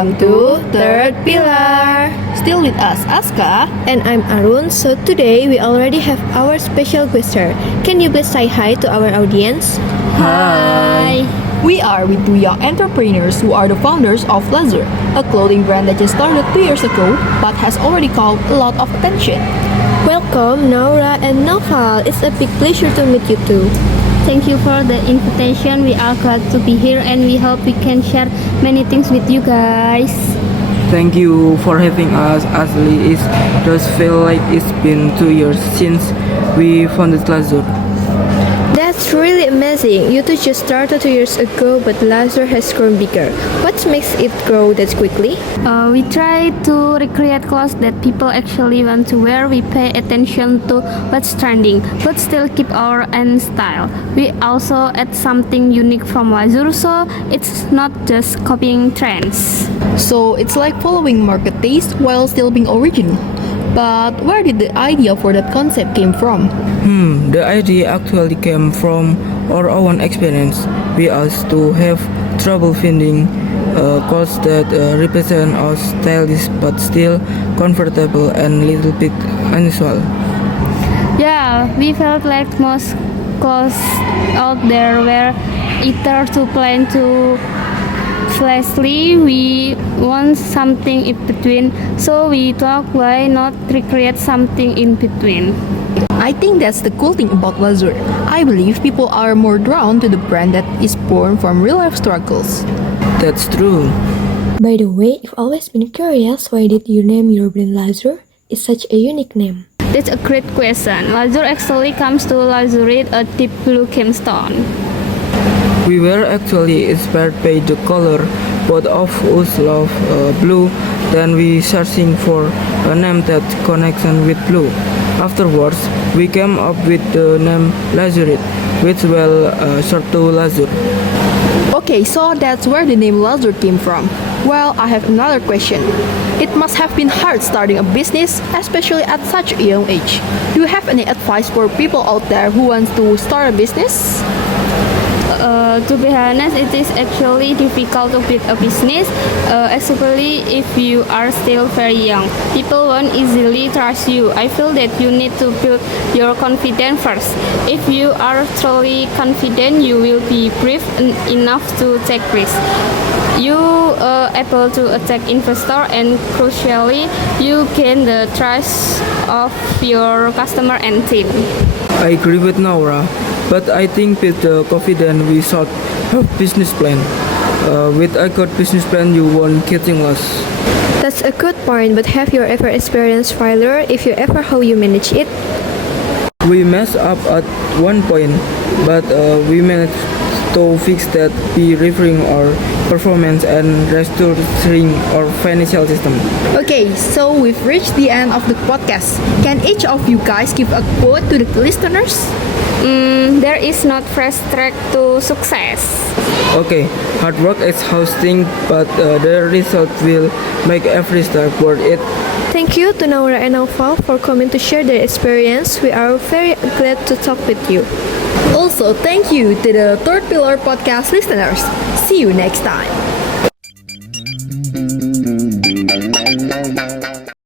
Welcome to Third Pillar. Still with us, Aska. And I'm Arun. So today we already have our special guest here. Can you please say hi to our audience? Hi. We are with two young entrepreneurs who are the founders of Lazur, a clothing brand that just started 2 years ago but has already called a lot of attention. Welcome, Naura and Naufal. It's a big pleasure to meet you two. Thank you for the invitation. We are glad to be here and we hope we can share many things with you guys. Thank you for having us. Ashley, it does feel like it's been 2 years since we founded Lazur. That's really amazing. You two just started 2 years ago, but Lazur has grown bigger. What makes it grow that quickly? We try to recreate clothes that people actually want to wear. We pay attention to what's trending, but still keep our own style. We also add something unique from Lazur, so it's not just copying trends. So it's like following market taste while still being original. But where did the idea for that concept came from? The idea actually came from our own experience. We used to have trouble finding clothes that represent us stylish but still comfortable and little bit unusual. Yeah, we felt like most clothes out there were either too plain to flashy. We want something in between, so we thought why not recreate something in between. I think that's the cool thing about Lazur. I believe people are more drawn to the brand that is born from real life struggles. That's true. By the way, I've always been curious, why did you name your brand Lazur? It's such a unique name. That's a great question. Lazur actually comes to lazurite, a deep blue gemstone. We were actually inspired by the color. Both of us love blue. Then we searching for a name that connects with blue. Afterwards, we came up with the name Lazurite, which will short to Lazur. Okay, so that's where the name Lazur came from. Well, I have another question. It must have been hard starting a business, especially at such a young age. Do you have any advice for people out there who want to start a business? To be honest, it is actually difficult to build a business, especially if you are still very young. People won't easily trust you. I feel that you need to build your confidence first. If you are truly confident, you will be brave enough to take risks. You are able to attract investors, and crucially, you gain the trust of your customer and team. I agree with Naura, but I think with the confidence we should have business plan. With a good business plan, you won't getting lost. That's a good point, but have you ever experienced failure? If you ever, how you manage it? We messed up at one point, but we managed to fix that by reviewing our performance and restructuring our financial system. Okay, so we've reached the end of the podcast. Can each of you guys give a quote to the listeners? There is not fast track to success. Okay, hard work is exhausting, but the result will make every step worth it. Thank you to Naura and Naufal for coming to share their experience. We are very glad to talk with you. Also, thank you to the Third Pillar podcast listeners. See you next time.